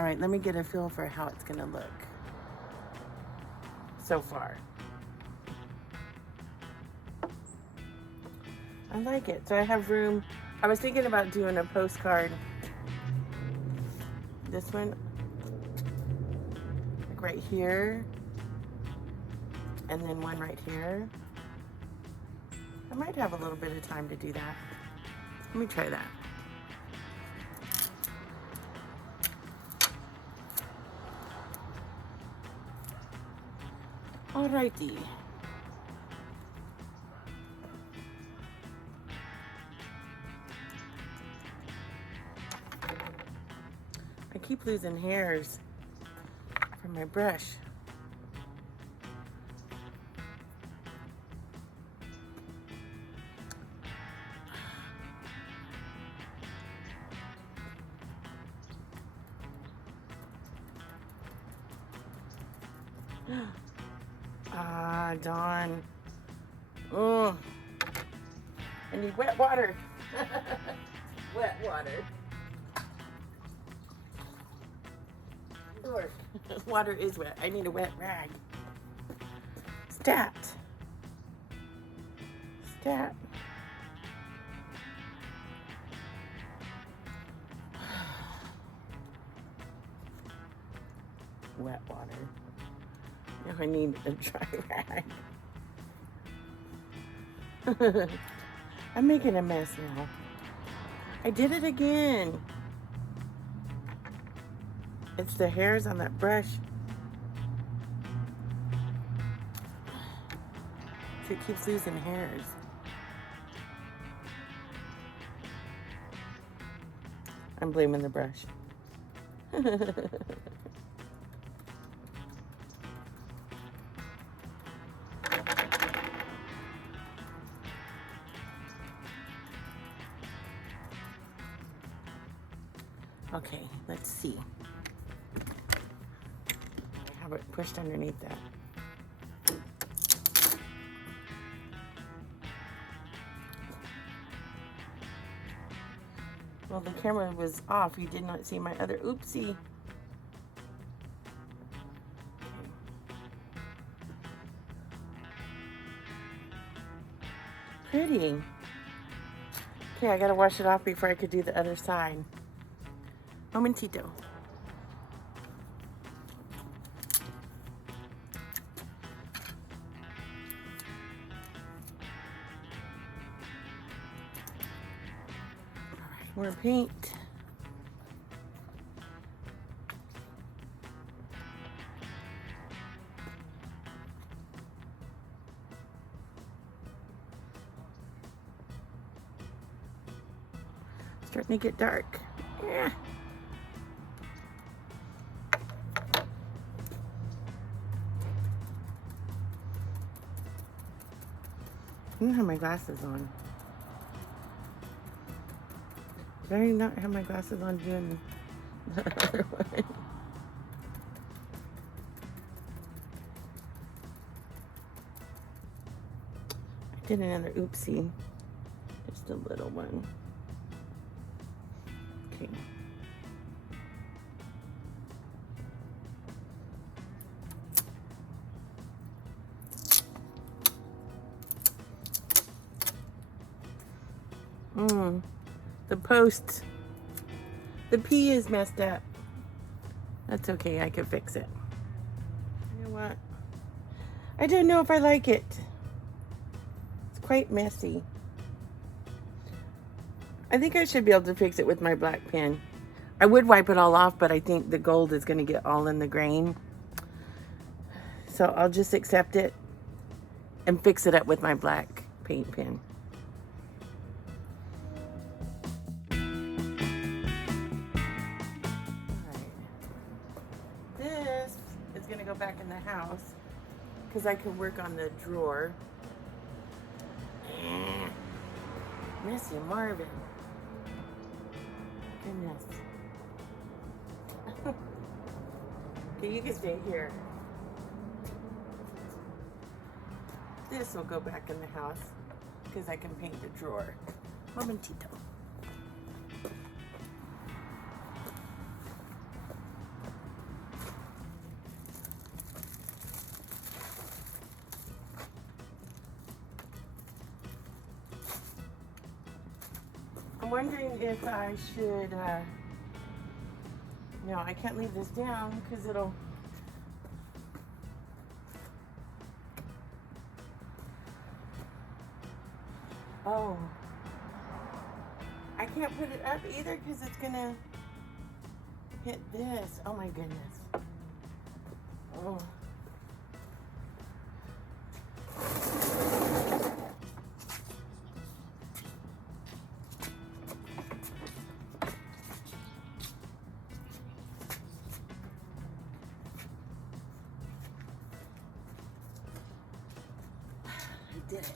All right, let me get a feel for how it's gonna look so far. I like it. So I have room. I was thinking about doing a postcard. This one, like right here, and then one right here. I might have a little bit of time to do that. Let me try that. Alrighty. I keep losing hairs from my brush. Ah, Dawn. Oh, I need wet water. Wet water. Water is wet. I need a wet rag. Stat. Stat. Wet water. Now I need a dry rag. I'm making a mess now. I did it again. It's the hairs on that brush. It keeps losing hairs. I'm blaming the brush. Okay, let's see. I have it pushed underneath that. Well, the camera was off. You did not see my other oopsie. Okay. Pretty. Okay, I gotta wash it off before I could do the other side. Momentito. More paint. Starting to get dark. Yeah. I don't have my glasses on. Did I not have my glasses on doing the other one? I did another oopsie. Just a little one. Okay. The post. The P is messed up. That's okay, I can fix it. You know what? I don't know if I like it. It's quite messy. I think I should be able to fix it with my black pen. I would wipe it all off, but I think the gold is going to get all in the grain. So I'll just accept it and fix it up with my black paint pen. Gonna go back in the house because I can work on the drawer. Missy Marvin. Goodness. Okay, you can stay here. This will go back in the house because I can paint the drawer. Momentito. I'm wondering if I should, no, I can't leave this down because it'll, oh, I can't put it up either because it's gonna hit this. Oh my goodness. Oh. I did it.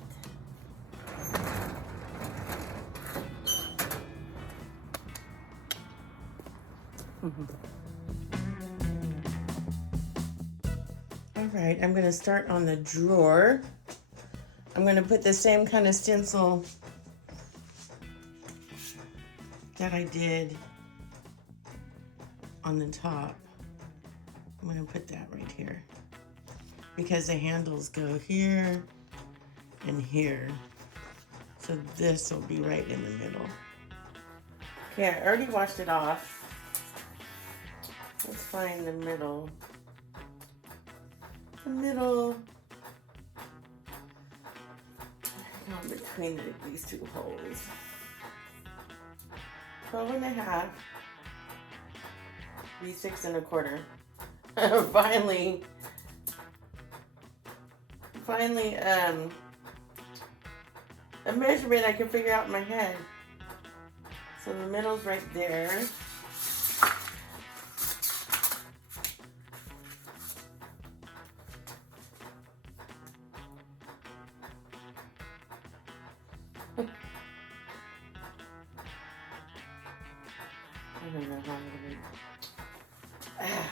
All right, I'm going to start on the drawer. I'm going to put the same kind of stencil that I did on the top. I'm going to put that right here because the handles go here and here. So this will be right in the middle. Okay, I already washed it off. Let's find the middle. The middle. Go between these two holes. 12.5. Be 6.25. Finally, a measurement I can figure out in my head. So the middle's right there. I don't know how I'm gonna.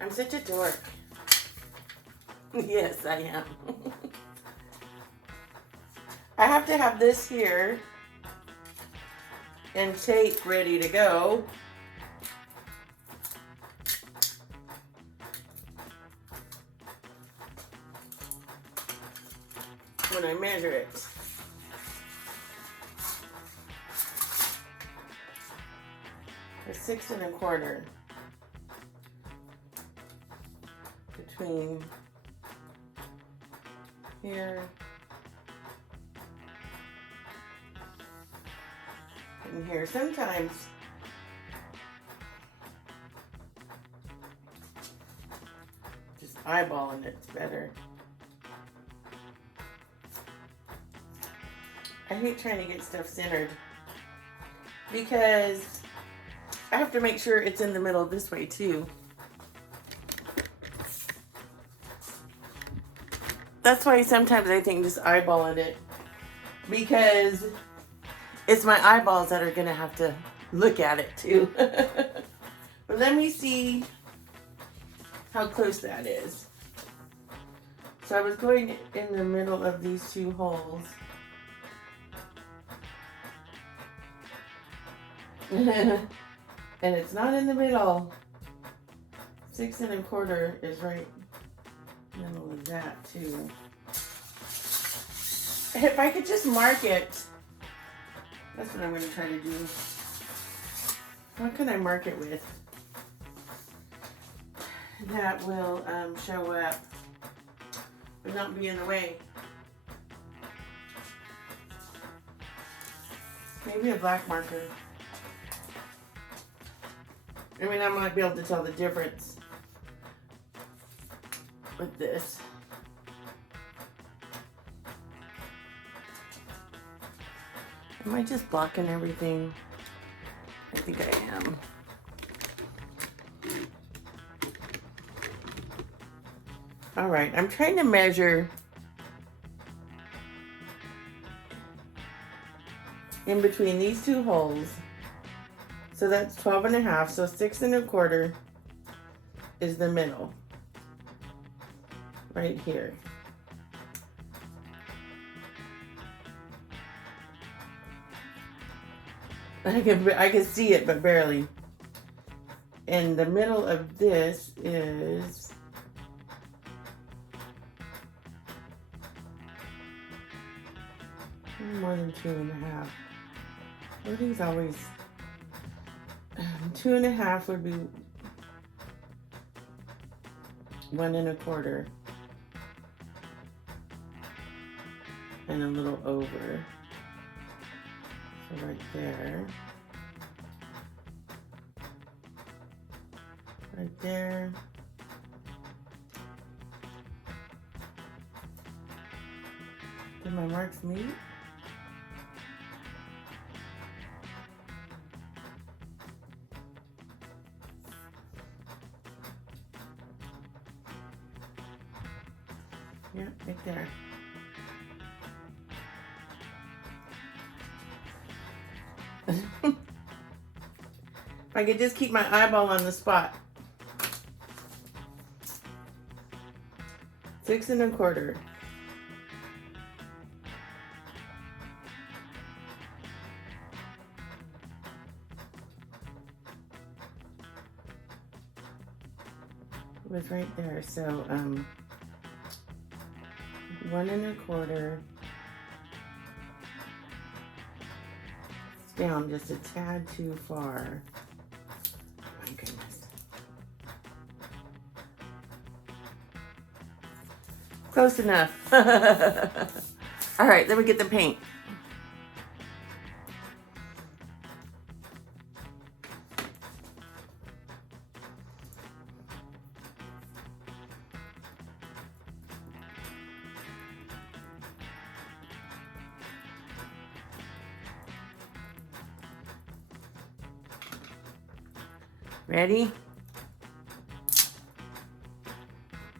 I'm such a dork. Yes, I am. I have to have this here and tape ready to go. When I measure it. A 6.25 between here and here. Sometimes just eyeballing it's better. I hate trying to get stuff centered because I have to make sure it's in the middle this way too. That's why sometimes I think just eyeballing it, because it's my eyeballs that are gonna have to look at it too. But let me see how close that is. So I was going in the middle of these two holes. And it's not in the middle. 6.25 is right in the middle of that too. If I could just mark it, that's what I'm going to try to do. What can I mark it with that will show up but not be in the way? Maybe a black marker. I mean, I might be able to tell the difference with this. Am I just blocking everything? I think I am. All right, I'm trying to measure in between these two holes. So that's 12.5, so 6.25 is the middle, right here. I can see it, but barely. And the middle of this is more than 2.5. Everything's always 2.5 would be 1.25 and a little over. So right there. Right there. Did my marks meet? Yeah, right there. If I could just keep my eyeball on the spot. 6.25. It was right there, so 1.25. It's down just a tad too far. My goodness. Close enough. All right, let me get the paint. Ready?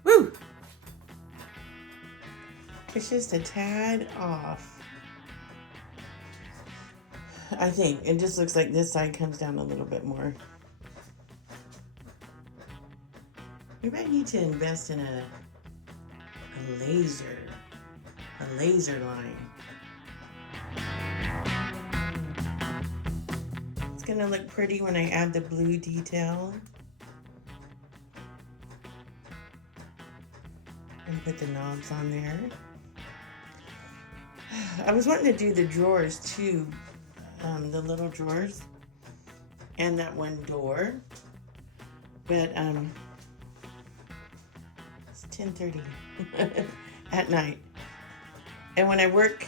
Woo! It's just a tad off. I think it just looks like this side comes down a little bit more. We might need to invest in a laser line. It's gonna look pretty when I add the blue detail. And put the knobs on there. I was wanting to do the drawers too, the little drawers, and that one door, but it's 10:30 at night, and when I work,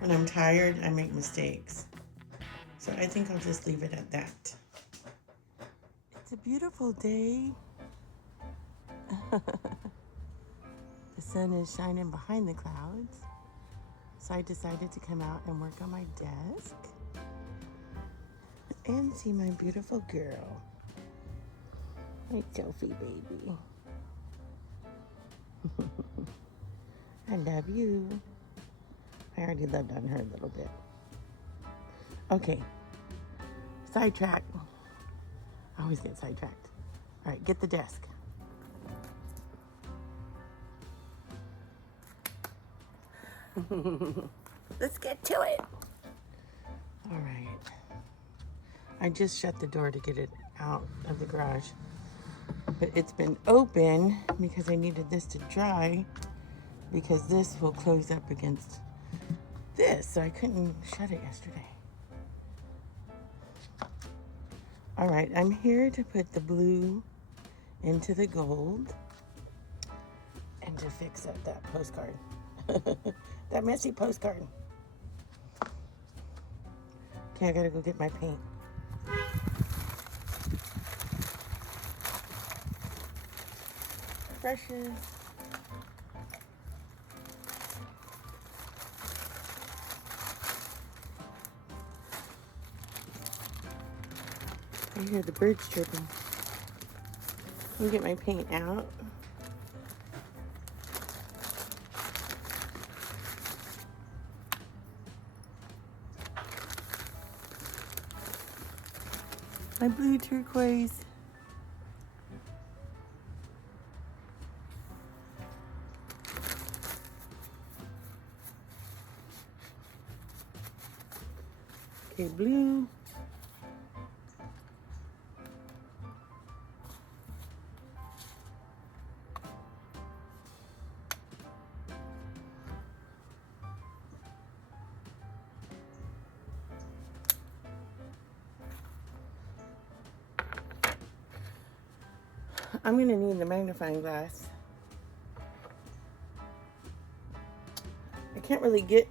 when I'm tired, I make mistakes, so I think I'll just leave it at that. It's a beautiful day. The sun is shining behind the clouds. So I decided to come out and work on my desk and see my beautiful girl. My Sophie baby. I love you. I already loved on her a little bit. Okay. Sidetrack. I always get sidetracked. All right, get the desk. Let's get to it. All right. I just shut the door to get it out of the garage, but it's been open because I needed this to dry because this will close up against this, so I couldn't shut it yesterday. All right, I'm here to put the blue into the gold and to fix up that postcard. That messy postcard. Okay, I gotta go get my paint. Brushes. I hear the birds chirping. Let me get my paint out. My blue turquoise. Okay, blue. I'm gonna need the magnifying glass. I can't really get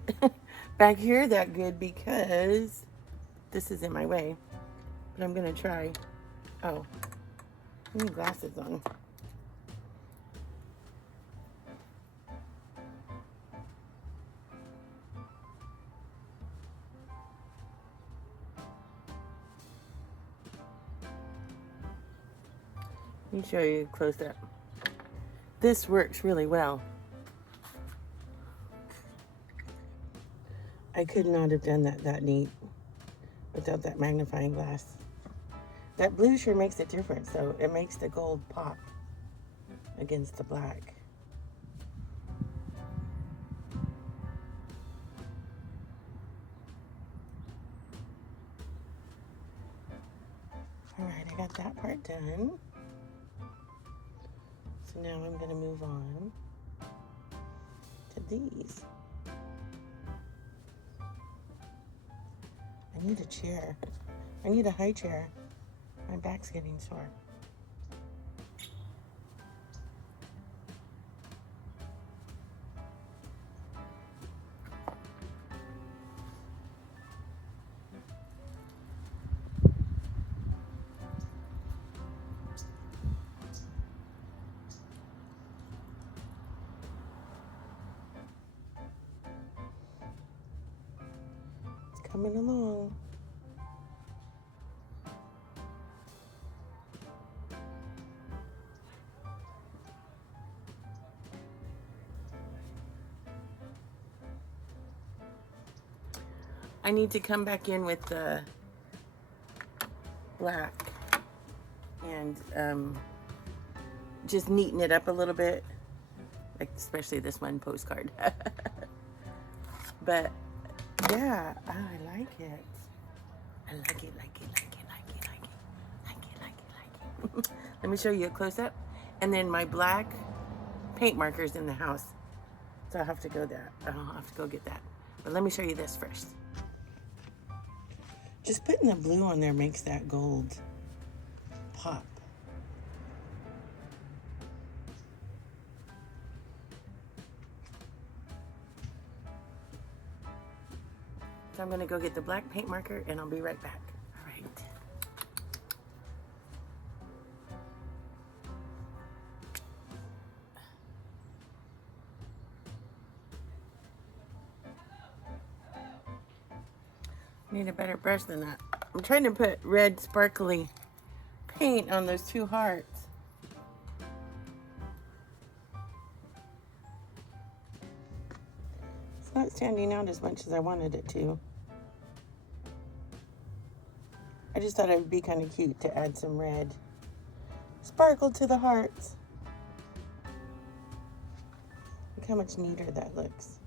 back here that good because this is in my way, but I'm gonna try. Oh, I need glasses on. Let me show you close up. This works really well. I could not have done that neat without that magnifying glass. That blue sure makes a difference though. It makes the gold pop against the black. All right, I got that part done. So now I'm gonna move on to these. I need a chair. I need a high chair. My back's getting sore. It's coming along. I need to come back in with the black and just neaten it up a little bit, like especially this one postcard. But yeah, I like it. I like it. Let me show you a close-up. And then my black paint marker's in the house, so I'll have to go there. I'll have to go get that. But let me show you this first. Just putting the blue on there makes that gold pop. So I'm gonna go get the black paint marker and I'll be right back. All right. Need a better brush than that. I'm trying to put red sparkly paint on those two hearts. It's not standing out as much as I wanted it to. I just thought it would be kind of cute to add some red sparkle to the hearts. Look how much neater that looks.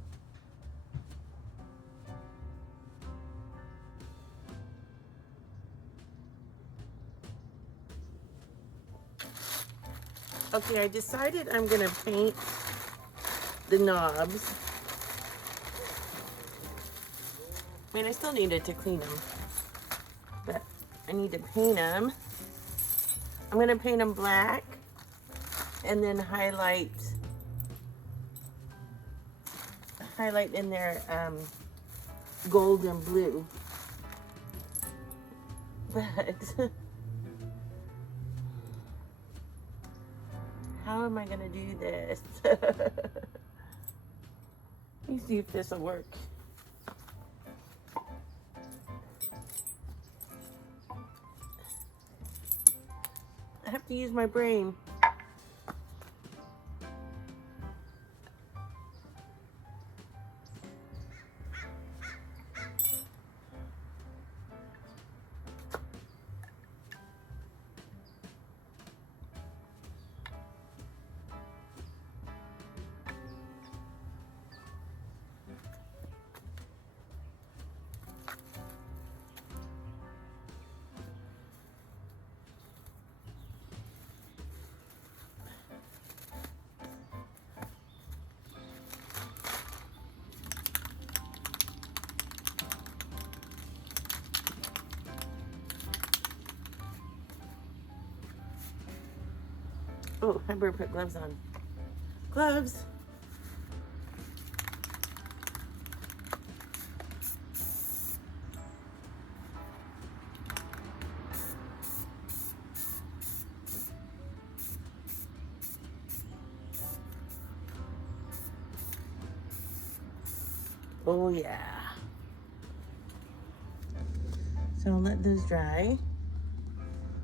Okay, I decided I'm gonna paint the knobs. I mean, I still needed to clean them, but I need to paint them. I'm gonna paint them black and then highlight in their gold and blue. But how am I gonna do this? Let me see if this will work. I have to use my brain. Oh, I better put gloves on. Gloves. Oh yeah. So I'll let those dry.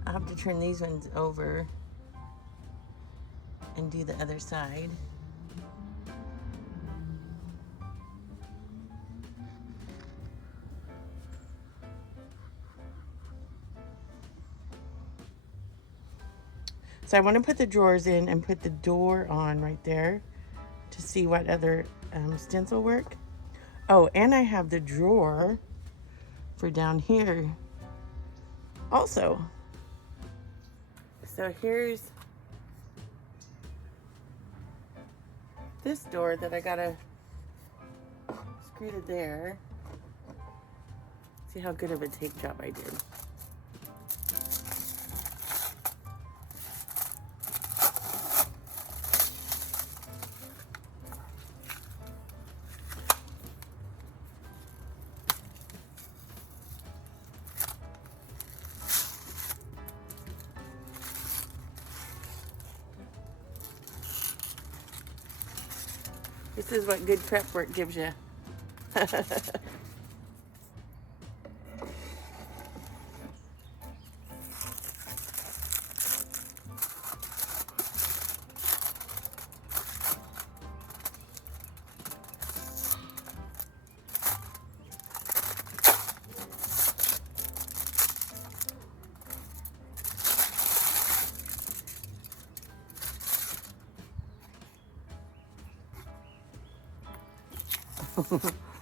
I'll have to turn these ones over and do the other side. So I want to put the drawers in and put the door on right there to see what other stencil work. Oh, and I have the drawer for down here also. So here's this door that I gotta screw to there. See how good of a tape job I did. This is what good prep work gives you.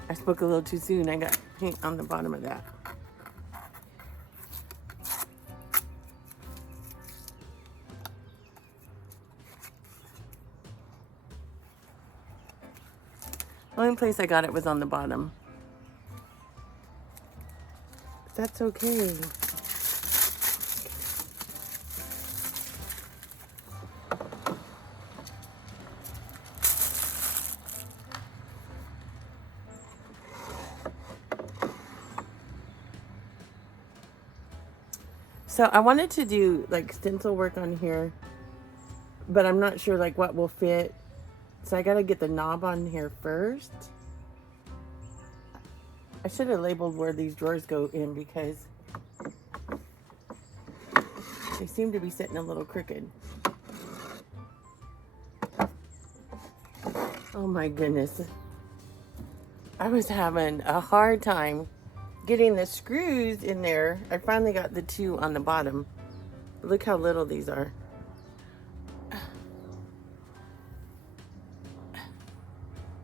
I spoke a little too soon. I got paint on the bottom of that. The only place I got it was on the bottom. That's okay. So I wanted to do like stencil work on here, but I'm not sure like what will fit. So I gotta get the knob on here first. I should have labeled where these drawers go in because they seem to be sitting a little crooked. Oh my goodness. I was having a hard time getting the screws in there. I finally got the two on the bottom. Look how little these are.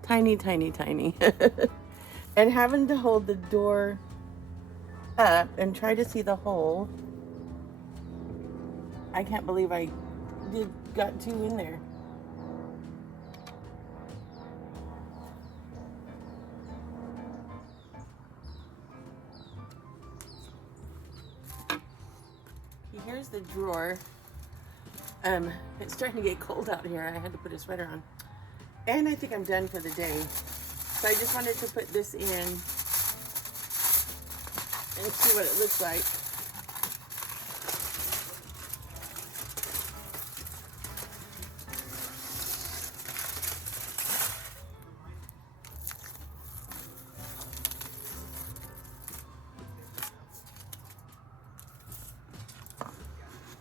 Tiny, tiny, tiny. And having to hold the door up and try to see the hole. I can't believe I got two in there. Here's the drawer. It's starting to get cold out here. I had to put a sweater on. And I think I'm done for the day. So I just wanted to put this in and see what it looks like.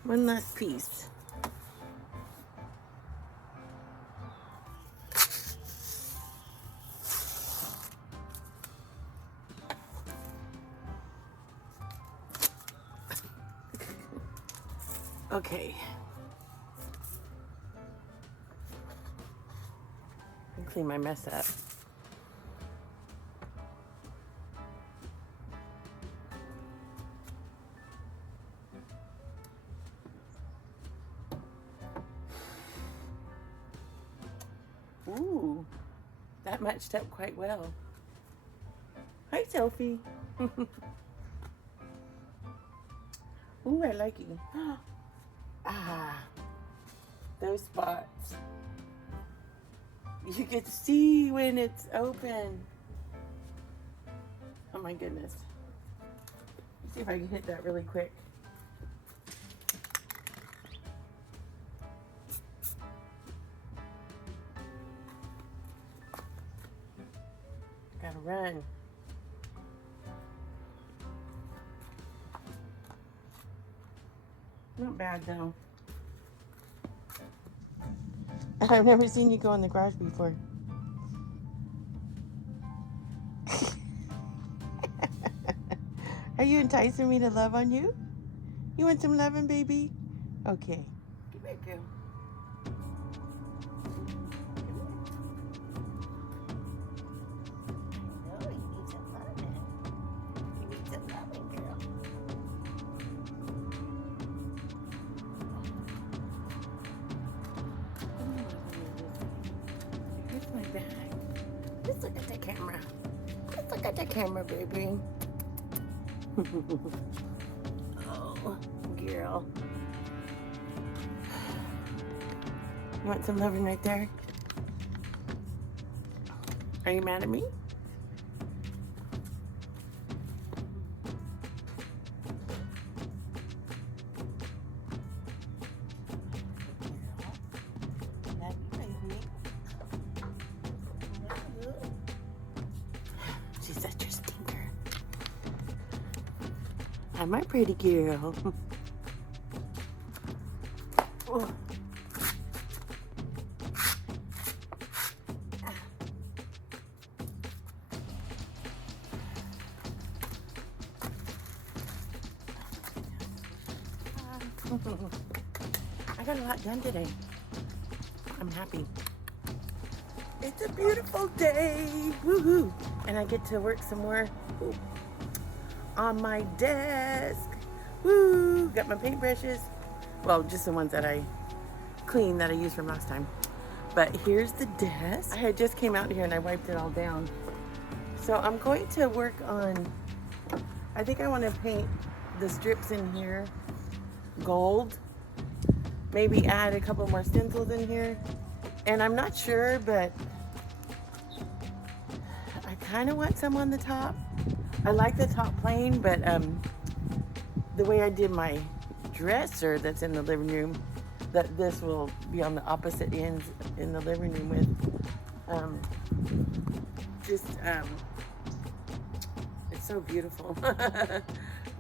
One last piece. Okay. Clean my mess up. Ooh, that matched up quite well. Hi, Sophie. Ooh, I like you. Ah, those spots. You can see when it's open. Oh my goodness. Let's see if I can hit that really quick. Gotta run. Not bad though. I've never seen you go in the garage before. Are you enticing me to love on you? You want some loving, baby? Okay. Come here, girl. I know you need some loving. You need some loving, girl. Here's my bag. Let's look at the camera. Let's look at the camera, baby. Oh, girl. You want some loving right there? Are you mad at me? She's such a stinker. I'm my pretty girl. Oh. I got a lot done today. I'm happy. It's a beautiful day. Woohoo! And I get to work some more on my desk. Woo! Got my paintbrushes. Well, just the ones that I cleaned that I used from last time. But here's the desk. I had just came out here and I wiped it all down. So I'm going to work on, I think I want to paint the strips in here gold. Maybe add a couple more stencils in here. And I'm not sure, but I kind of want some on the top. I like the top plain, but the way I did my dresser that's in the living room, that this will be on the opposite ends in the living room with it's so beautiful.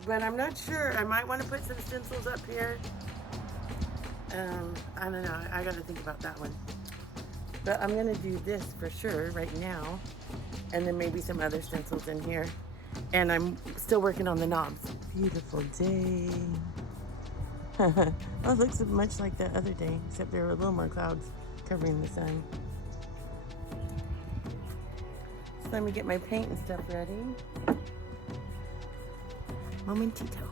But I'm not sure. I might want to put some stencils up here. I don't know. I got to think about that one. But I'm going to do this for sure right now. And then maybe some other stencils in here. And I'm still working on the knobs. Beautiful day. Oh, it looks much like the other day, except there were a little more clouds covering the sun. So let me get my paint and stuff ready. Momentito.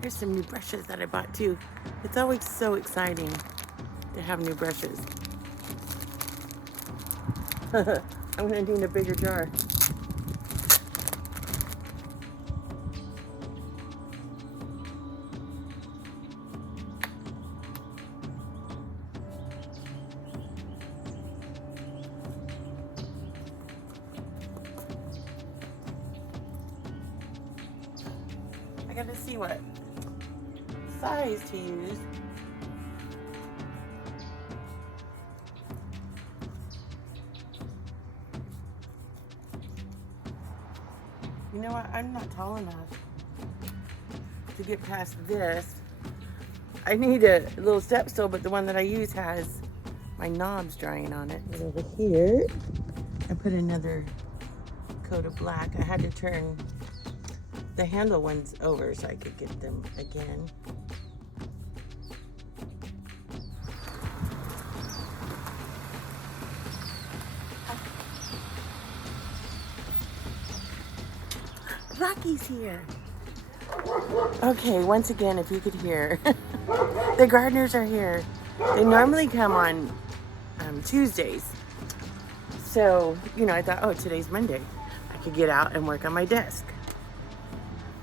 Here's some new brushes that I bought too. It's always so exciting to have new brushes. I'm gonna need a bigger jar. I gotta see what size to use. You know what? I'm not tall enough to get past this. I need a little step stool, but the one that I use has my knobs drying on it. And over here, I put another coat of black. I had to turn the handle ones over so I could get them again. Rocky's here. Okay, once again, if you could hear, the gardeners are here. They normally come on Tuesdays. So, you know, I thought, oh, today's Monday. I could get out and work on my desk.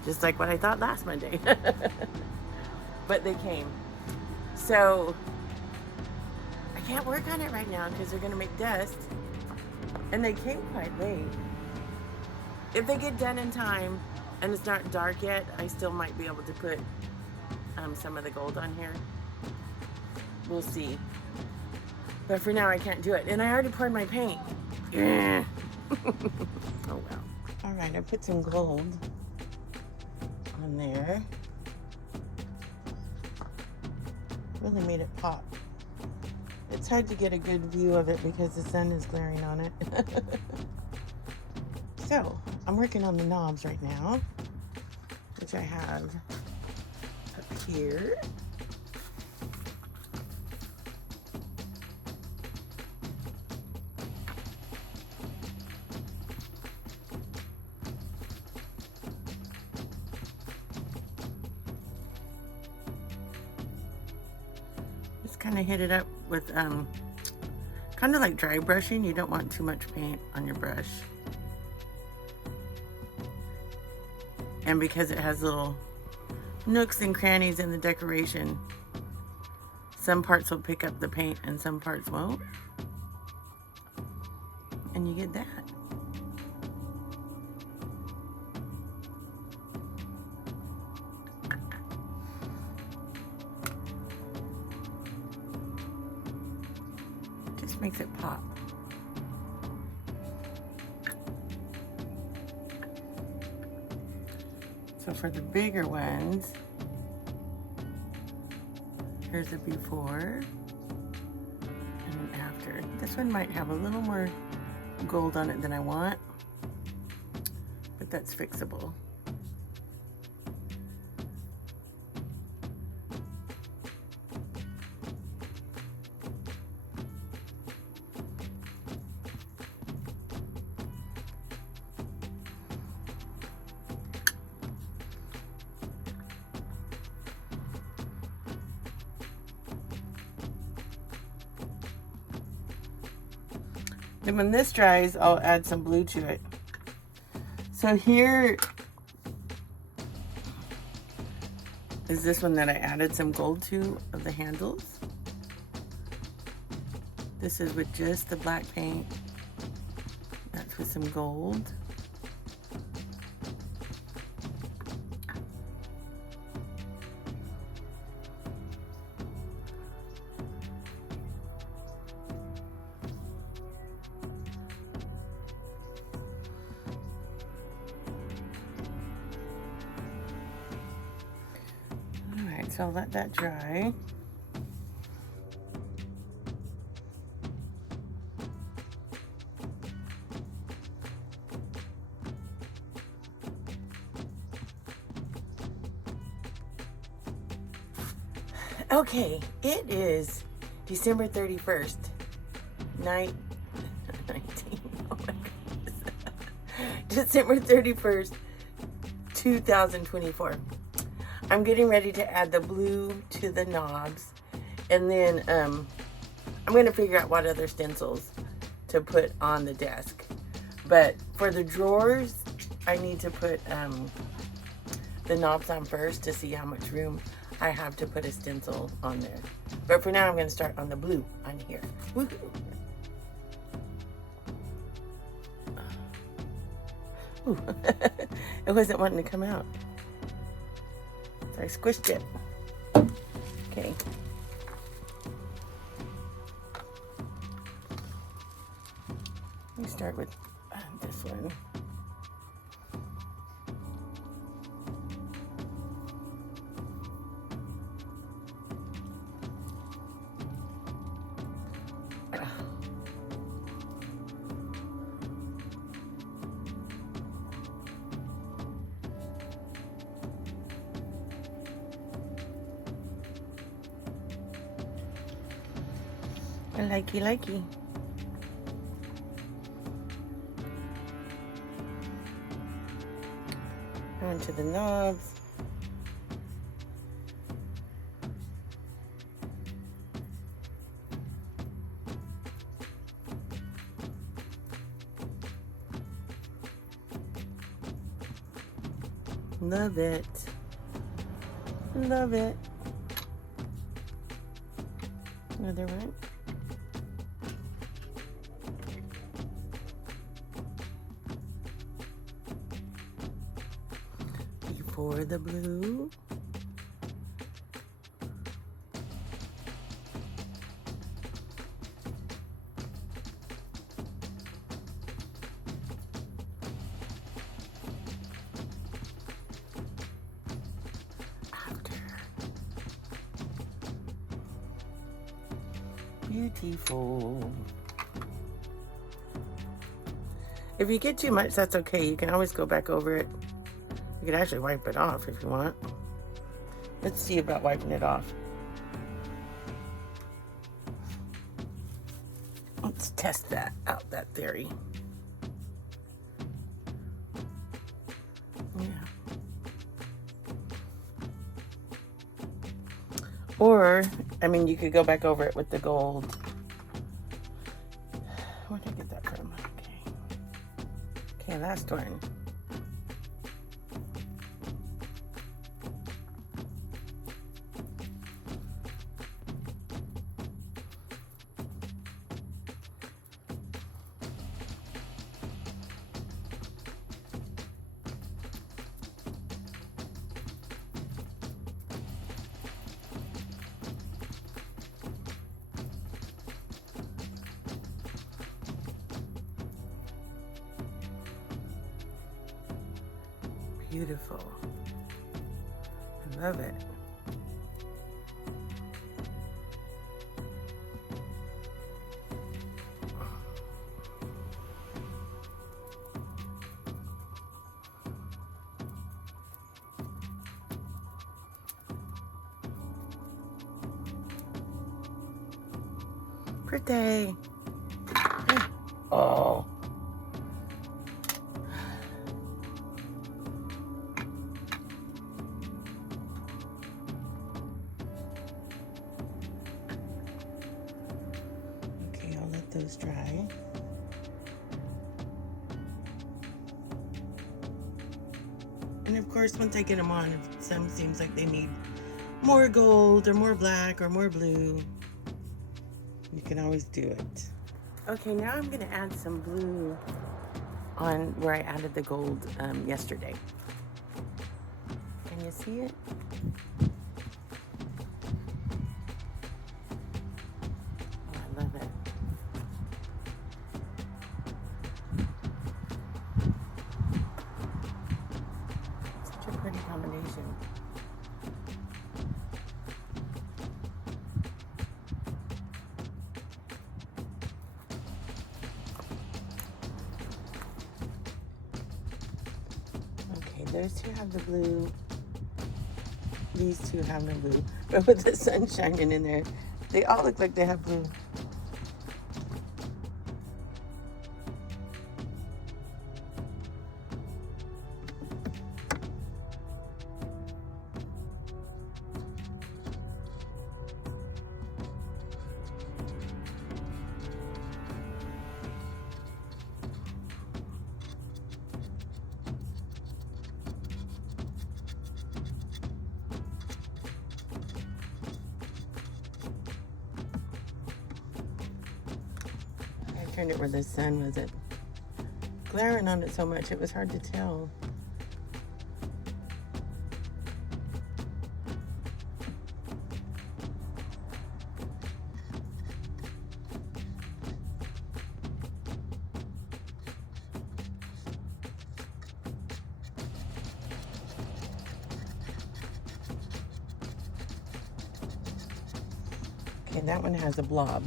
just like what I thought last Monday. But they came. So I can't work on it right now because they're going to make dust. And they came quite late. If they get done in time and it's not dark yet, I still might be able to put some of the gold on here. We'll see. But for now, I can't do it. And I already poured my paint. Oh, well. All right, I put some gold on there. Really made it pop. It's hard to get a good view of it because the sun is glaring on it. So, I'm working on the knobs right now, which I have up here. Just kind of hit it up with kind of like dry brushing. You don't want too much paint on your brush. And because it has little nooks and crannies in the decoration, some parts will pick up the paint and some parts won't. And you get that. Just makes it pop. So for the bigger ones, here's a before and an after. This one might have a little more gold on it than I want, but that's fixable. And when this dries, I'll add some blue to it. So here is this one that I added some gold to of the handles. This is with just the black paint. That's with some gold. So I'll let that dry. Okay, it is December 31st, 19, oh my goodness. December 31st, 2024. I'm getting ready to add the blue to the knobs, and then I'm going to figure out what other stencils to put on the desk. But for the drawers, I need to put the knobs on first to see how much room I have to put a stencil on there. But for now, I'm going to start on the blue on here. Woohoo! Ooh. It wasn't wanting to come out. I squished it. Okay. Let me start with this one. Likey. Onto the knobs. Love it. Love it. Another one. Before the blue. Beautiful. If you get too much, that's okay. You can always go back over it. You can actually wipe it off if you want. Let's see about wiping it off. Let's test that out, that theory. Yeah. Or, I mean, you could go back over it with the gold. Where did I get that from? Okay. Okay, last one. Beautiful. I love it. Pretty. Oh. Okay, I'll let those dry. And of course, once I get them on, if some seems like they need more gold or more black or more blue, you can always do it. Okay, now I'm going to add some blue on where I added the gold yesterday. Can you see it? Oh, I love it. Such a pretty combination. Those two have the blue. These two have no blue. But with the sun shining in there, they all look like they have blue. Turned it where the sun wasn't glaring on it so much it was hard to tell. Okay, that one has a blob.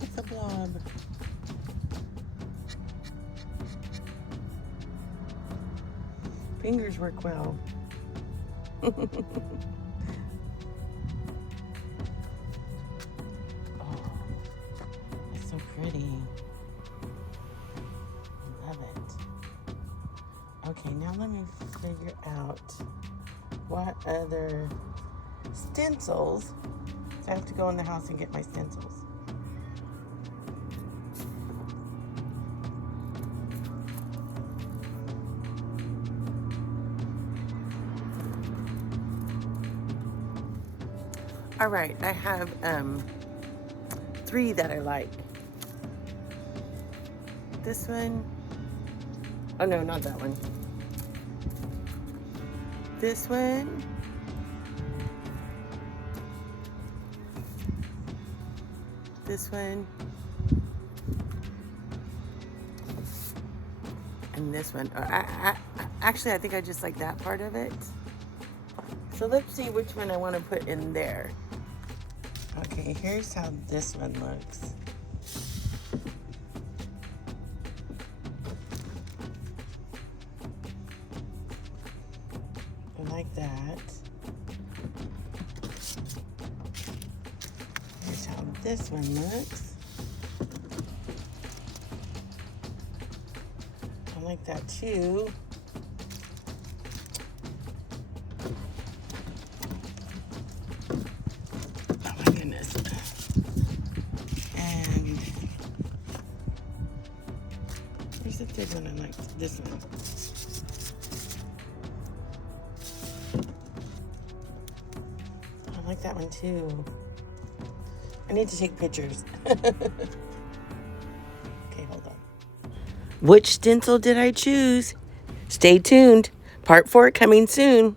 It's a blob. Fingers work well. Oh, it's so pretty. I love it. Okay, now let me figure out what other stencils. So I have to go in the house and get my stencils. All right, I have 3 that I like. This one. Oh no, not that one. This one. This one. And this one. Actually, I think I just like that part of it. So let's see which one I want to put in there. Okay, here's how this one looks. I like that. Here's how this one looks. I like that too. Oh my goodness. And here's the third one I like, this one. I like that one too. I need to take pictures. Okay, hold on. Which stencil did I choose? Stay tuned. Part 4 coming soon.